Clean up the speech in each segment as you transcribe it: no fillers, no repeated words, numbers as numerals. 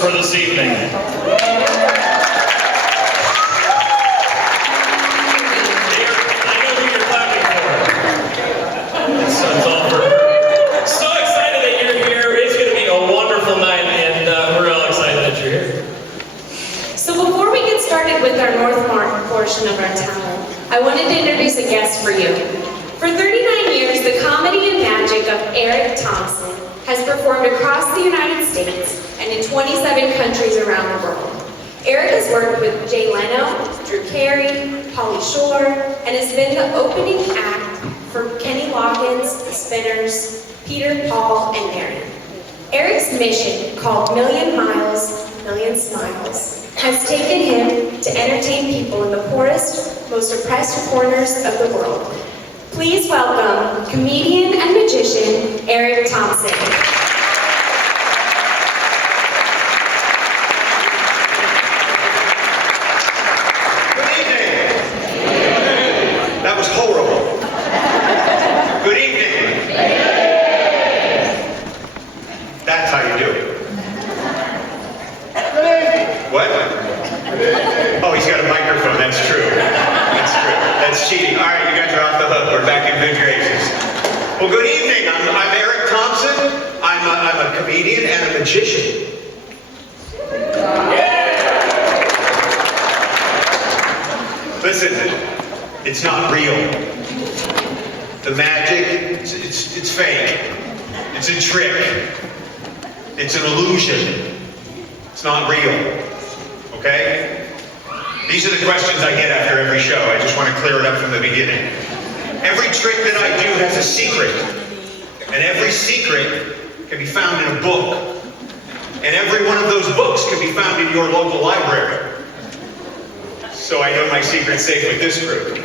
for this evening. With our North Mark portion of our town, I wanted to introduce a guest for you. For 39 years, the comedy and magic of Eric Thompson has performed across the United States and in 27 countries around the world. Eric has worked with Jay Leno, Drew Carey, Pauly Shore, and has been the opening act for Kenny Loggins, The Spinners, Peter, Paul, and Mary. Eric's mission, called Million Miles, Million Smiles, has taken him to entertain people in the poorest, most oppressed corners of the world. Please welcome comedian and magician, Eric Thompson. Good evening. That was horrible. Good evening. That's how you do it. What? Oh, he's got a microphone. That's true. That's true. That's cheating. All right, you guys are off the hook. We're back in good graces. Well, good evening. I'm Eric Thompson. I'm a comedian and a magician. Listen, it's not real. The magic, it's fake. It's a trick. It's an illusion. It's not real. Okay? These are the questions I get after every show. I just want to clear it up from the beginning. Every trick that I do has a secret. And every secret can be found in a book. And every one of those books can be found in your local library. So I know my secret's safe with this group.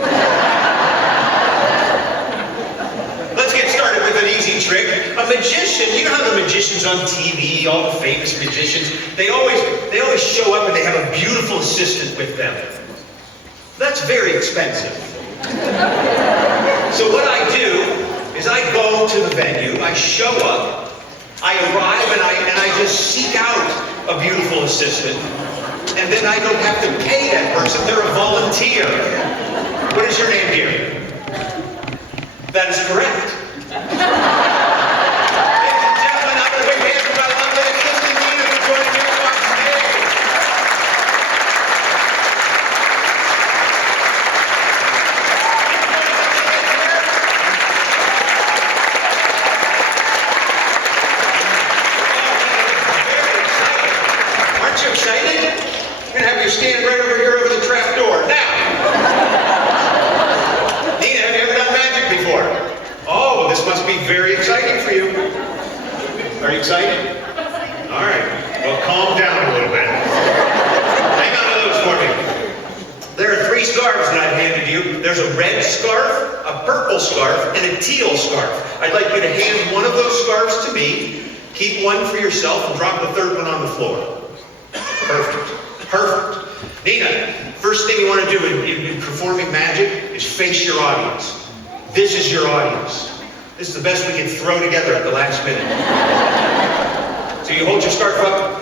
Let's get started with an easy trick. A magician, you know how the magicians on TV, all the famous magicians, they always show up and they have a beautiful assistant with them. That's very expensive. So what I do is I go to the venue, I show up, I arrive and I just seek out a beautiful assistant, and then I don't have to pay that person, they're a volunteer. What is your name, dear? That is correct. Ladies and gentlemen, I'm going to big hand for my lovely assistant, Nina, for joining me on stage. Very excited. Aren't you excited? I'm going to have you stand right over here over the trap door. Now, Nina, have you ever done magic before? Oh, well, this must be very exciting for you. Are you excited? All right. Well, calm down a little bit. Hang on to those for me. There are 3 scarves that I've handed you. There's a red scarf, a purple scarf, and a teal scarf. I'd like you to hand one of those scarves to me, keep one for yourself, and drop the 3rd one on the floor. Perfect. Perfect. Nina, first thing you want to do in performing magic is face your audience. This is your audience. This is the best we can throw together at the last minute. So you hold your scarf up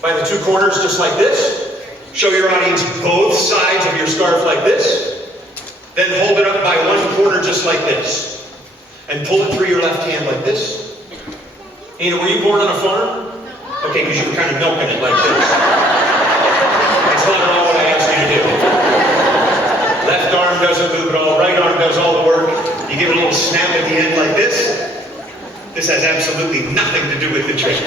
by the 2 corners just like this. Show your audience both sides of your scarf like this. Then hold it up by 1 corner just like this. And pull it through your left hand like this. Nina, were you born on a farm? Okay, because you were kind of milking it like this. That's not at all what I asked you to do. Left arm doesn't move at all, right arm does all the work. You give it a little snap at the end like this. This has absolutely nothing to do with the trick.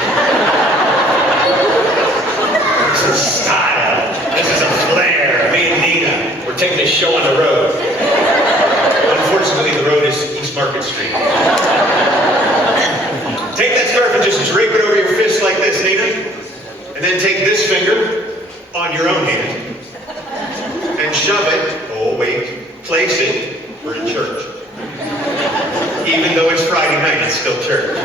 This is style. This is a flair. Me and Nina, we're taking this show on the road. Unfortunately, the road is East Market Street. Take that scarf and just drape it over your fist like this, Nina. And then take this finger on your own hand and shove it. Oh, wait. Place it. We're in church. Even though it's Friday night, it's still church.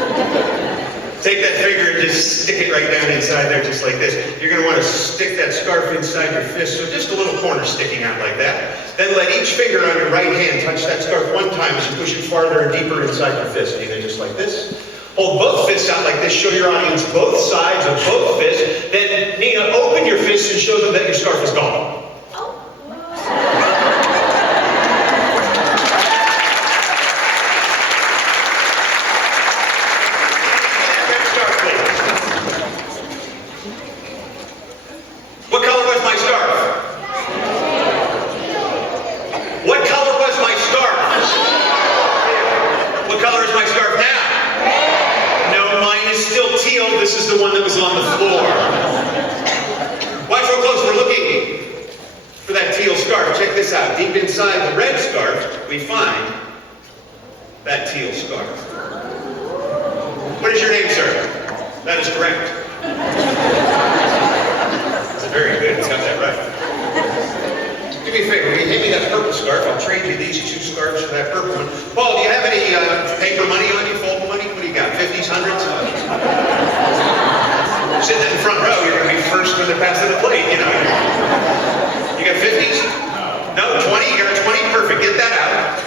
Take that finger and just stick it right down inside there just like this. You're going to want to stick that scarf inside your fist, so just a little corner sticking out like that. Then let each finger on your right hand touch that scarf 1 time as you push it farther and deeper inside your fist. Either just like this, Hold both fists out like this. Show your audience both sides of both fists. Then, Nina, open your fists and show them that your scarf is gone. What color was my scarf? What color was my scarf? What color is my scarf now? No, mine is still teal. This is the one that was on the floor. Watch real close. We're looking for that teal scarf. Check this out. Deep inside the red scarf, we find that teal scarf. What is your name, sir? That is correct. Very good, you got that right. Do me a favor, will you hand me that purple scarf? I'll trade you these 2 scarves for that purple one. Paul, do you have any paper money on you, fold money? What do you got, 50s, 100s? Sitting in the front row, you're going to be first when they're passing the plate, you know. You got 50s? No, 20? You got a 20? Perfect, get that out.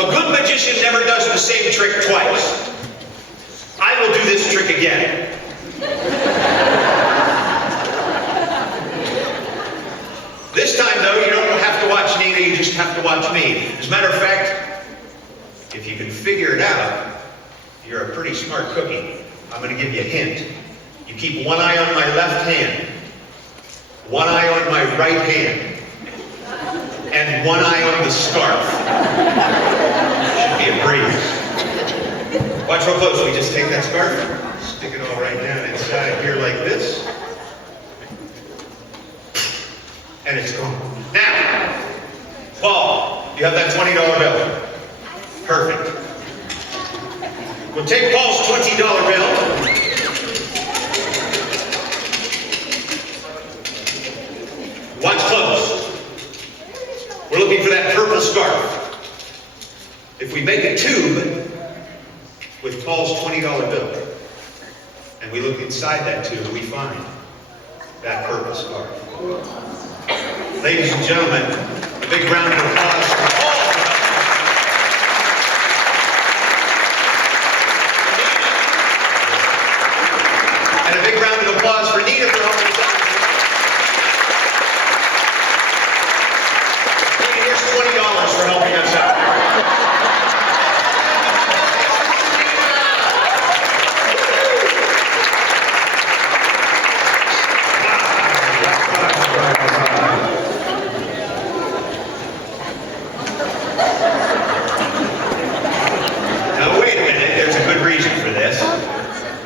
A good magician never does the same trick twice. I will do this trick again. This time, though, you don't have to watch Nina, you just have to watch me. As a matter of fact, if you can figure it out, you're a pretty smart cookie. I'm going to give you a hint. You keep one eye on my left hand, one eye on my right hand, and one eye on the scarf. Should be a breeze. Watch real close. We just take that scarf, stick it all right down inside here like this. And it's gone. Now, Paul, you have that $20 bill. Perfect. We'll take Paul's $20 bill. Watch close. We're looking for that purple scarf. If we make a tube with Paul's $20 bill, and we look inside that tube, we find that purple scarf. Ladies and gentlemen, a big round of applause for Paul. And a big round of applause for Nina for helping us out. Nina, here's $20 for helping us out.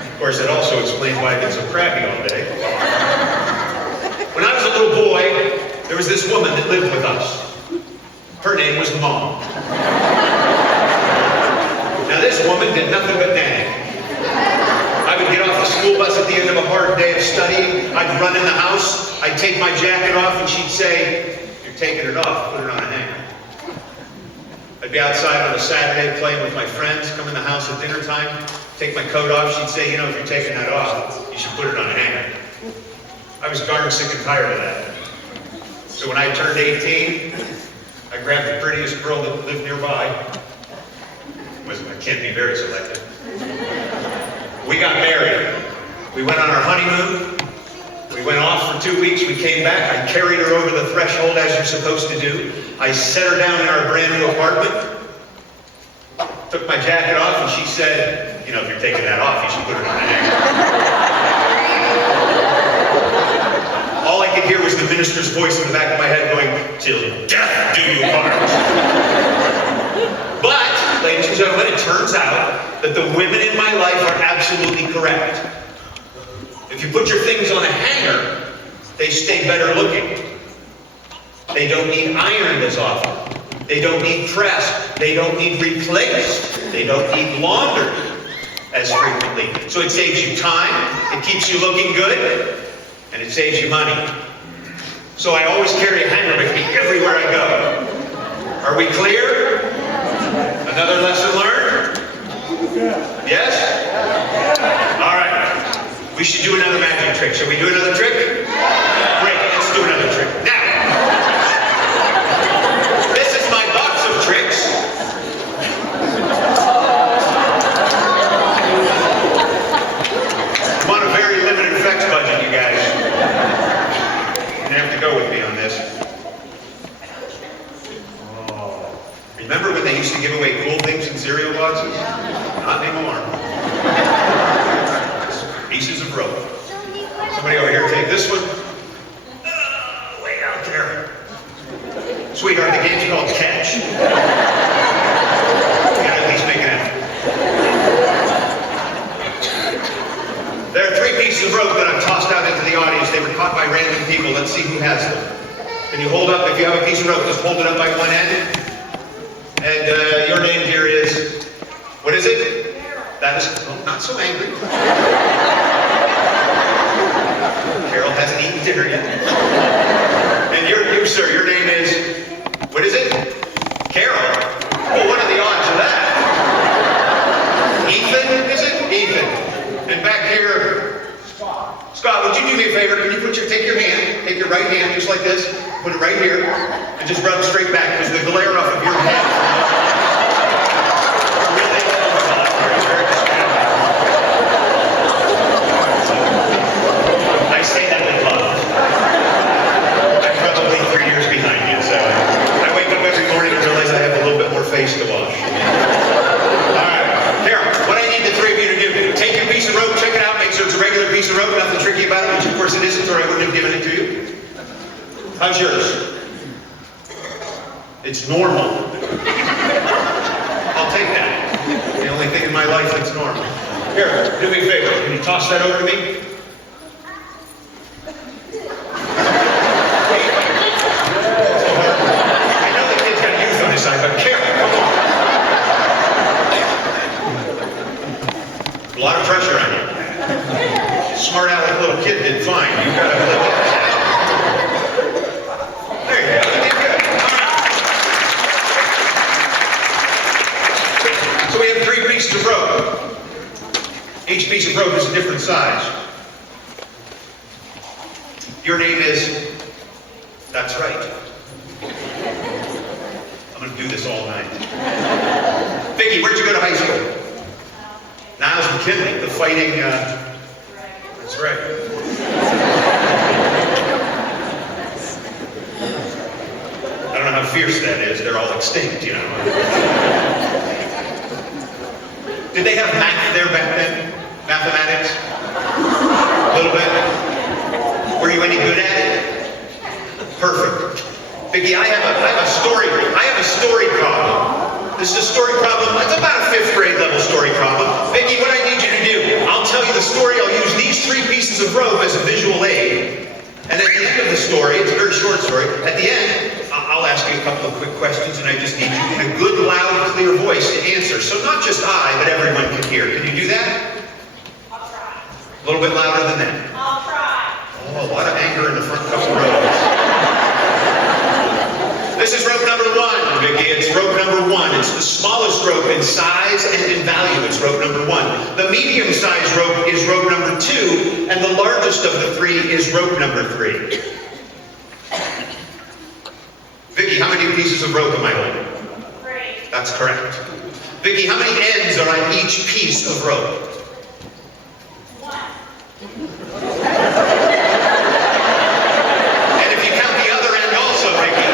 Of course, it also explains why I've been so crappy all day. When I was a little boy, there was this woman that lived with us. Her name was Mom. Now this woman did nothing but nag. I would get off the school bus at the end of a hard day of studying. I'd run in the house. I'd take my jacket off and she'd say, "You're taking it off, put it on a hanger." I'd be outside on a Saturday playing with my friends, come in the house at dinner time, take my coat off. She'd say, "You know, if you're taking that off, you should put it on a hanger." I was darn sick and tired of that. So when I turned 18, I grabbed the prettiest girl that lived nearby. I can't be very selective. We got married. We went on our honeymoon. We went off for 2 weeks. We came back. I carried her over the threshold as you're supposed to do. I set her down in our brand new apartment. Took my jacket off and she said, "You know, if you're taking that off, you should put it on a hanger." All I could hear was the minister's voice in the back of my head going, "Till death do you part." But, ladies and gentlemen, it turns out that the women in my life are absolutely correct. If you put your things on a hanger, they stay better looking. They don't need ironed as often. They don't need pressed. They don't need replaced. They don't need laundered as frequently. So it saves you time, it keeps you looking good, and it saves you money. So I always carry a hanger with me everywhere I go. Are we clear? Another lesson learned? Yes? All right. We should do another magic trick. Shall we do another trick? Great, let's do another trick. Now, this is my box of tricks. pieces of rope. Somebody over here take this one. Way out there. Sweetheart, the game's called catch. You gotta at least make an effort. There are 3 pieces of rope that I've tossed out into the audience. They were caught by random people. Let's see who has them. Can you hold up, if you have a piece of rope, just hold it up by one end. And your name here is, what is it? That is, oh, not so angry. Carol hasn't eaten dinner yet. And you, sir, your name is, what is it? Carol. Well, what are the odds of that? Ethan, is it? Ethan. And back here, Scott, would you do me a favor? Can you take your hand, take your right hand, just like this, put it right here, and just rub straight back, because the glare off of your head. I say that with love. I'm probably 3 years behind you, so I wake up every morning and realize I have a little bit more face to wash. All right, Carol, what I need the 3 of you to do, take your piece of rope, check it out, make sure it's a regular piece of rope, nothing tricky about it, which of course it isn't, or I wouldn't have given it to you. How's yours? It's normal. I'll take that. It's the only thing in my life that's normal. Here, do me a favor, can you toss that over to me? But Carol, come on. A lot of pressure on you. Smart aleck little kid did fine. You gotta live up to that. There you go. You did good. All right. So we have 3 pieces of rope. Each piece of rope is a different size. Your name is, that's right. I'm going to do this all night. Vicki, where'd you go to high school? Niles McKinley, the fighting, that's right. I don't know how fierce that is. They're all extinct, you know. Did they have math there back then? Mathematics? A little bit? Were you any good at it? Perfect. Vicki, I have a story problem. This is a story problem. It's about a 5th grade level story problem. Vicki, what I need you to do, I'll tell you the story. I'll use these 3 pieces of rope as a visual aid. And at the end of the story, it's a very short story, at the end, I'll ask you a couple of quick questions, and I just need you in a good, loud, clear voice to answer. So not just I, but everyone can hear. Can you do that? I'll try. A little bit louder than that. I'll try. Oh, a lot of anger in the front couple rows. This is rope number 1, Vicki. It's rope number 1. It's the smallest rope in size and in value. It's rope number 1. The medium-sized rope is rope number 2, and the largest of the 3 is rope number 3. Vicki, how many pieces of rope am I holding? 3. That's correct. Vicki, how many ends are on each piece of rope? 1. And if you count the other end also, Vicki.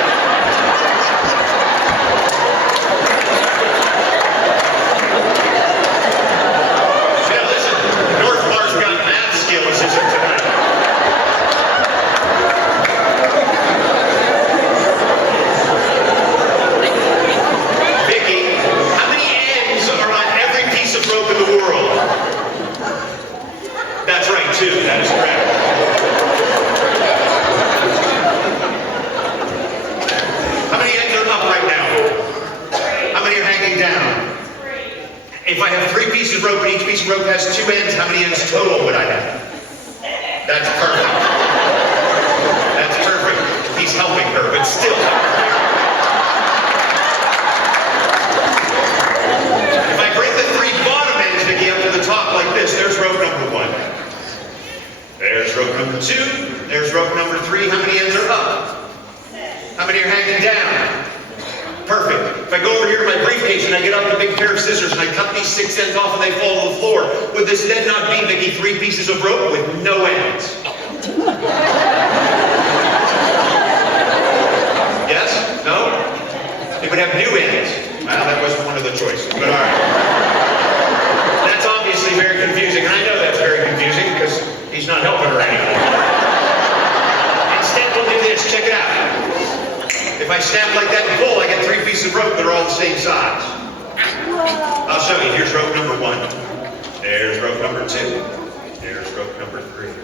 Yeah, listen, North Mars got math skills tonight. Vicki, how many ends are on every piece of rope in the world? That's right, 2. That is correct. How many ends are up right now? 3. How many are hanging down? 3. If I have 3 pieces of rope and each piece of rope has 2 ends, how many ends total would I have? That's perfect. That's perfect. He's helping her, but still. If I bring the 3 bottom ends, Vicki, up to the top like this, there's rope number 1. There's rope number 2. There's rope number 3. How many ends are up? 6. How many are hanging down? Perfect. If I go over here to my briefcase and I get out a big pair of scissors and I cut these 6 ends off and they fall to the floor, would this then not be, Vicki, 3 pieces of rope with no ends? Yes? No? It would have new ends. Well, that wasn't one of the choices, but all right. That's obviously very confusing, and I know that's very confusing because I snap like that and pull, I get 3 pieces of rope that are all the same size. I'll show you. Here's rope number 1. There's rope number 2. There's rope number 3.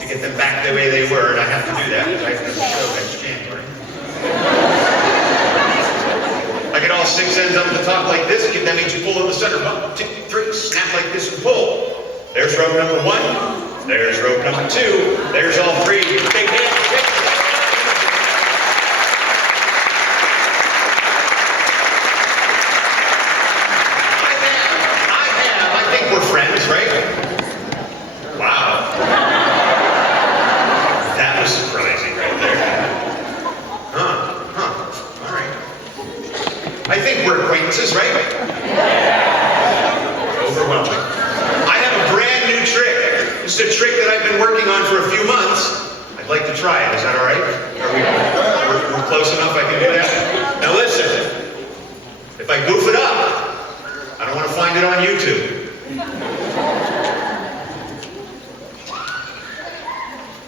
To get them back the way they were, and I have to do that because I have to show next January. I get all 6 ends up the top like this. That means you pull in the center. 1, 2, 3. Snap like this and pull. There's rope number 1. There's rope number 2. There's all 3. Big hands. We're friends, right? Wow. That was surprising right there. All right. I think we're acquaintances, right? Overwhelming. I have a brand new trick. It's a trick that I've been working on for a few months. I'd like to try it. Is that all right? We're close enough I can do that? Now listen. If I goof it up, I don't want to find it on YouTube.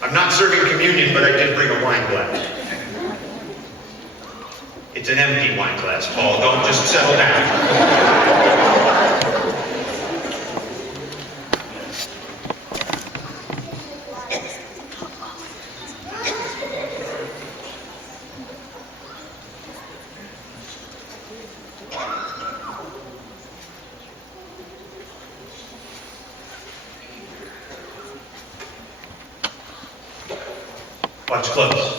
I'm not serving communion, but I did bring a wine glass. It's an empty wine glass, Paul. Don't just settle down. Watch close.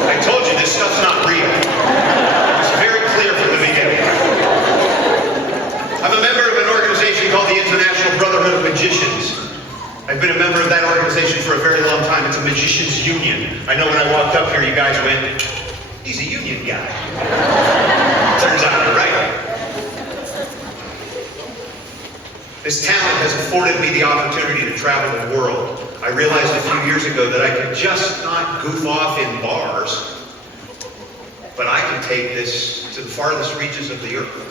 I told you this stuff's not real. It's very clear from the beginning. I'm a member of an organization called the International Brotherhood of Magicians. I've been a member of that organization for a very long time. It's a magician's union. I know when I walked up here, you guys went, he's a union guy. Turns out you're right. This talent has afforded me the opportunity to travel the world. I realized a few years ago that I could just not goof off in bars, but I can take this to the farthest reaches of the earth.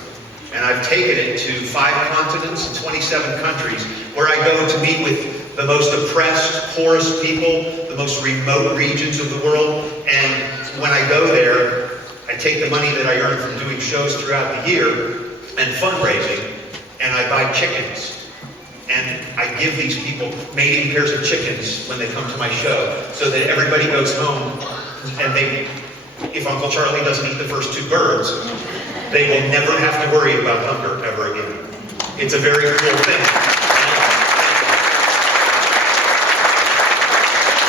And I've taken it to 5 continents and 27 countries where I go to meet with the most oppressed, poorest people, the most remote regions of the world. And when I go there, I take the money that I earn from doing shows throughout the year and fundraising, and I buy chickens. And I give these people mating pairs of chickens when they come to my show so that everybody goes home and if Uncle Charlie doesn't eat the first 2 birds, they will never have to worry about hunger ever again. It's a very cool thing.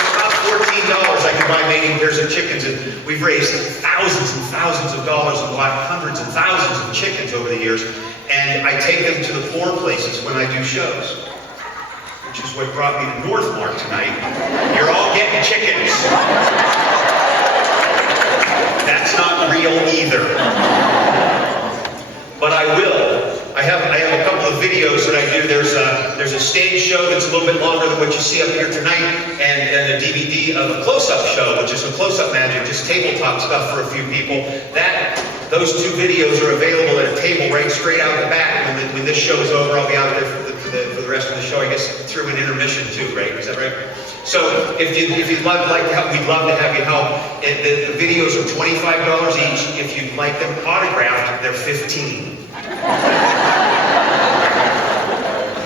For about $14, I can buy mating pairs of chickens, and we've raised thousands and thousands of dollars and bought hundreds and thousands of chickens over the years, and I take them to the poor places when I do shows, which is what brought me to Northmark tonight. You're all getting chickens. That's not real either. But I will. I have a couple of videos that I do. There's a stage show that's a little bit longer than what you see up here tonight, and a DVD of a close-up show, which is some close-up magic, just tabletop stuff for a few people. Those 2 videos are available at a table right straight out the back. When this show is over, I'll be out there for the rest of the show. I guess through an intermission too, right? Is that right? So if you'd like to help, we'd love to have you help. The videos are $25 each. If you'd like them autographed, they're $15.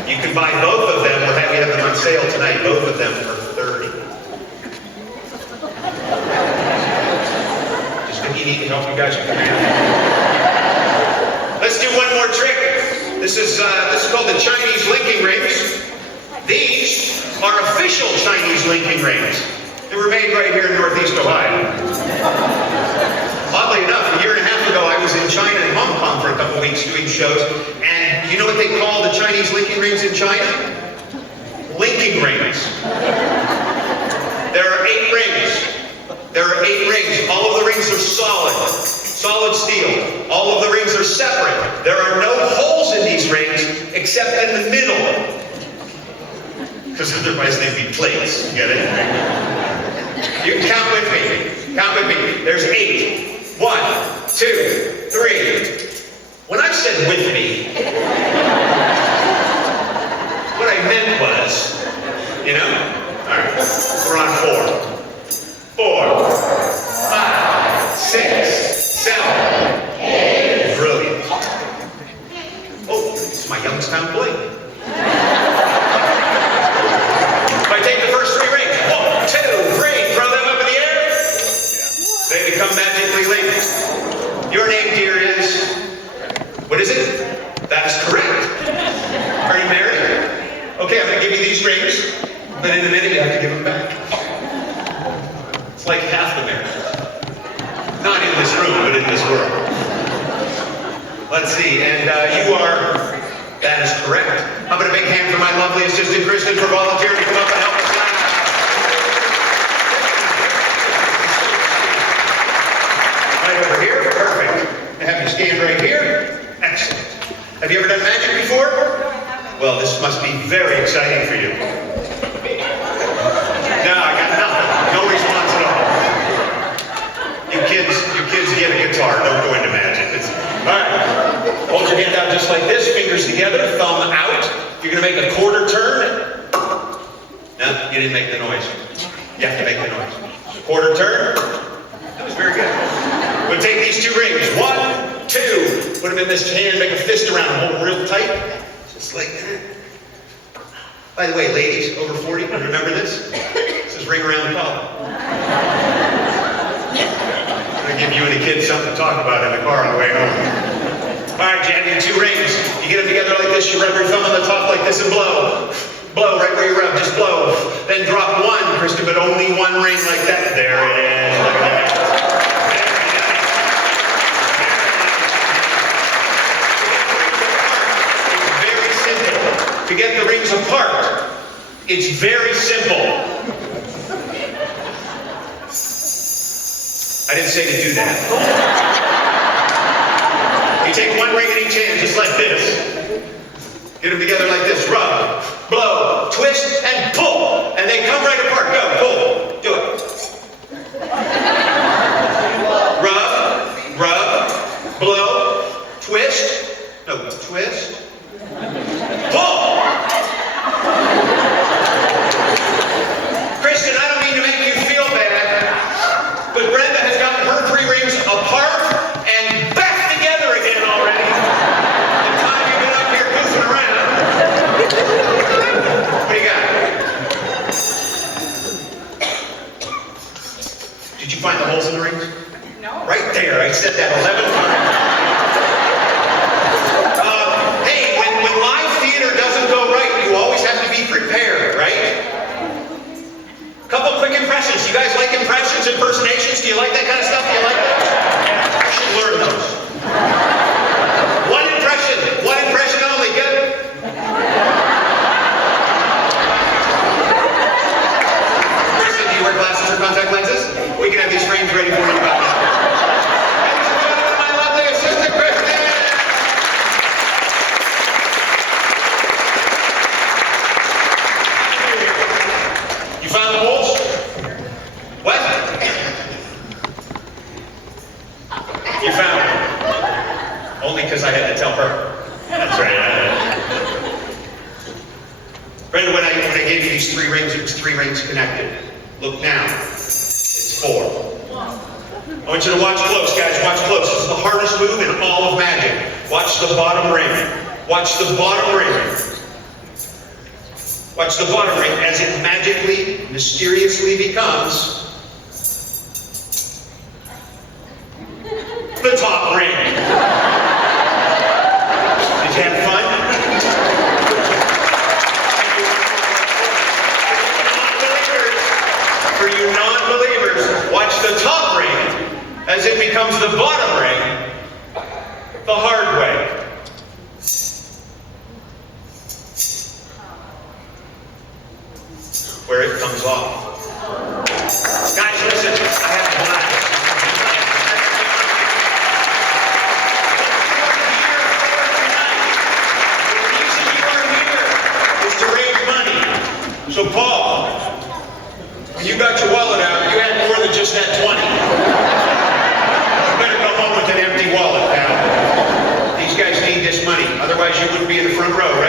You can buy both of them. We're happy to have them on sale tonight. Both of them for $30. Just if you need help, you guys can come in. Let's do one more trick. This is called the Chinese linking rings. These are official Chinese linking rings. They were made right here in Northeast Ohio. Oddly enough, a year and a half ago, I was in China and Hong Kong for a couple weeks doing shows, and you know what they call the Chinese linking rings in China? Linking rings. There are 8 rings. There are 8 rings. All of the rings are solid steel. All of the rings are separate. There are no holes in these rings except in the middle. Because otherwise they'd be plates. You get it? You can count with me. Count with me. There's 8. 1, 2, 3. When I said with me, what I meant was, you know? All right, we're on 4. 4, 5, 6, 7, 8. Brilliant. Oh, it's my Youngstown bling. If I take the first 3 rings, 1, 2, 3, throw them up in the air, they become magically linked. Your name, dear, is, what is it? That is correct. Are you married? Okay, I'm going to give you these rings, but in a minute you have to give them back. It's like half the marriage. Not in this room, but in this world. Let's see, and you are, that is correct. How about a big hand for my lovely assistant, Kristen, for volunteering to come up and help us out. Right over here, perfect. I have you stand right here. Excellent. Have you ever done magic before? Well, this must be very exciting for you. No, I got nothing. No response at all. You kids get a guitar. Don't go into magic. All right. Hold your hand out just like this. Fingers together. Thumb out. You're going to make a quarter turn. No, you didn't make the noise. You have to make the noise. Quarter turn. That was very good. We'll take these 2 rings. 1, 2. Put them in this hand. Make a fist around them. Hold them real tight. Just like that. By the way, ladies over 40, remember this? This is ring around the collar. I'm going to give you and the kids something to talk about in the car on the way home. All right, you have your 2 rings. You get them together like this. You rub your thumb on the top like this and blow. Blow right where you rub. Just blow. Then drop 1, Kristen, but only 1 ring like that. There it is. Look at that. To get the rings apart, it's very simple. I didn't say to do that. You take 1 ring in each hand, just like this. Get them together like this. Rub, blow, twist, and pull. And they come right apart. Go, pull. Do it. Rub, blow, twist. No, twist. Pull! Kristen, I don't mean to make you feel bad, but Brenda has gotten her 3 rings apart and back together again already. The time you've been up here goofing around. What do you got? Did you find the holes in the rings? No. Right there. I said that 11 times. Prepared, right? Couple quick impressions. You guys like impressions, impersonations? Do you like that kind of stuff? Do you like that? You should learn those. 1 impression only. Good? Kristen, do you wear glasses or contact lenses? We can have these frames ready for you about now. Ladies and gentlemen, my lovely assistant, Kristen! Found the holes? What? You found it. Only because I had to tell her. That's right. Brenda, when I gave you these 3 rings, it was 3 rings connected. Look now. It's 4. I want you to watch close, guys. Watch close. This is the hardest move in all of magic. Watch the bottom ring. Watch the bottom ring. Watch the bottom ring as it magically, mysteriously becomes the top ring. Did you have fun? For you non-believers, watch the top ring as it becomes the bottom ring the hard way. Where it comes off. Guys, listen, I have a blast. The reason you are here is to raise money otherwise you wouldn't be in the front row.